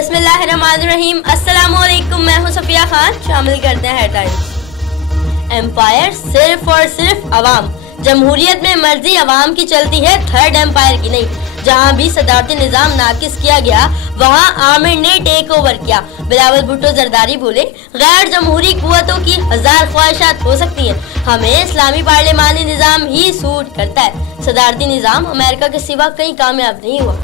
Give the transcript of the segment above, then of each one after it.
बिस्मिल्लाहिर्रहमानिर्रहीम। अस्सलाम वालेकुम, मैं हूं सफिया खान। शामिल करते हैं हेडलाइंस। एम्पायर सिर्फ और सिर्फ अवाम। जमहूरियत में मर्जी अवाम की चलती है, थर्ड एम्पायर की नहीं। जहां भी सदारती निज़ाम नाकिस किया गया वहां आमिर ने टेक ओवर किया। बिलावल भुट्टो जरदारी बोले, गैर जमहूरी कुव्वतों की हजार ख्वाहिशात हो सकती हैं, हमें इस्लामी पार्लिमानी निज़ाम ही सूट करता है। सदारती निज़ाम अमेरिका के सिवा कहीं कामयाब नहीं हुआ।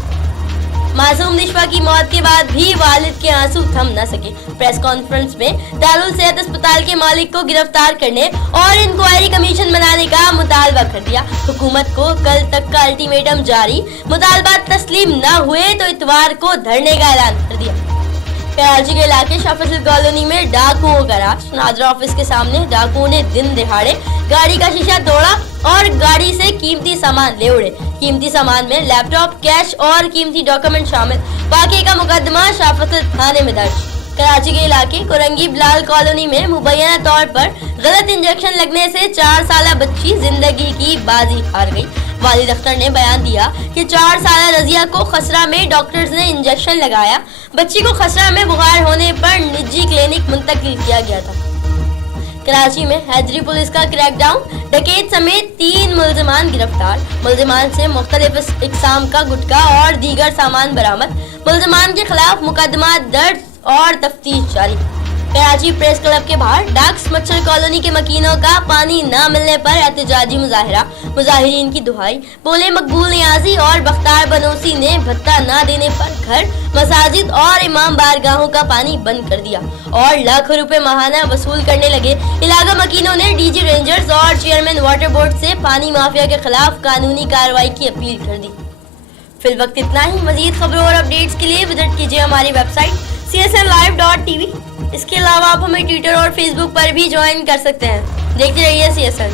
मासूम निशवा की मौत के बाद भी वालिद के आंसू थम न सके। प्रेस कॉन्फ्रेंस में दारुल सेहत अस्पताल के मालिक को गिरफ्तार करने और इंक्वायरी कमीशन बनाने का मुतालबा कर दिया। हुकूमत को कल तक का अल्टीमेटम जारी, मुतालबा तस्लीम न हुए तो इतवार को धरने का ऐलान कर दिया। कराची के इलाके शाफिजुल कॉलोनी में डाकुओं का राज। नादरा ऑफिस के सामने डाकुओं ने दिन दिहाड़े गाड़ी का शीशा तोड़ा और गाड़ी से कीमती सामान ले उड़े। कीमती सामान में लैपटॉप, कैश और कीमती डॉक्यूमेंट शामिल। वाकये का मुकदमा शाफिजुल थाने में दर्ज। कराची के इलाके कोरंगी बिलाल कॉलोनी में मुबैना तौर पर गलत इंजेक्शन लगने से 4 साला बच्ची जिंदगी की बाजी हार गई। वालिद अख्तर ने बयान दिया कि 4 साला रजिया को खसरा में डॉक्टर्स ने इंजेक्शन लगाया। बच्ची को खसरा में बुखार होने पर निजी क्लिनिक मुंतकिल किया गया था। कराची में हैदरी पुलिस का क्रैकडाउन, डकैत समेत 3 मुल्जिमान गिरफ्तार। मुल्जिमान से मुख्तलिफ इकसाम का गुटखा और दीगर सामान बरामद। मुल्जिमान के खिलाफ मुकदमा दर्ज और तफ्तीश जारी। कराची प्रेस क्लब के बाहर डाक्स मच्छर कॉलोनी के मकीनों का पानी न मिलने पर एहतजाजी मुजाहिरा। मुजाहिरीन की दुहाई। बोले, मकबूल नियाजी और बख्तार बनोसी ने भत्ता न देने पर घर, मसाजिद और इमाम बारगाहों का पानी बंद कर दिया और लाखों रुपए माहाना वसूल करने लगे। इलाका मकीनों ने डीजी रेंजर्स और चेयरमैन वाटर बोर्ड से पानी माफिया के खिलाफ कानूनी कार्रवाई की अपील कर दी। फिल वक्त इतना ही। मजीद खबरों और अपडेट्स के लिए विजिट कीजिए हमारी वेबसाइट csnlive.tv। इसके अलावा आप हमें ट्विटर और फेसबुक पर भी ज्वाइन कर सकते हैं। देखते रहिए CSN।